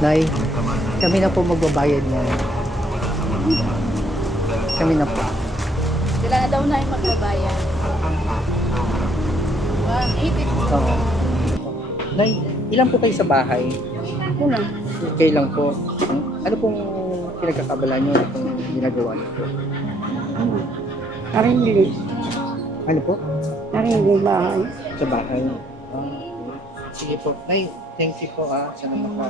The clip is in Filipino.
Nay, kami na po magbabayad mo. Kami na po. Sila na daw na yung magbabayan. 180 po. Oo. Nay, ilan po kayo sa bahay? Kulang. Kayo lang po. Ano pong pinagkakabalan nyo? Ano pong ginagawa niyo po? Narindi. Ano po? Narindi bahay. Sa bahay. Sige po. Nay, thank you po sa maka...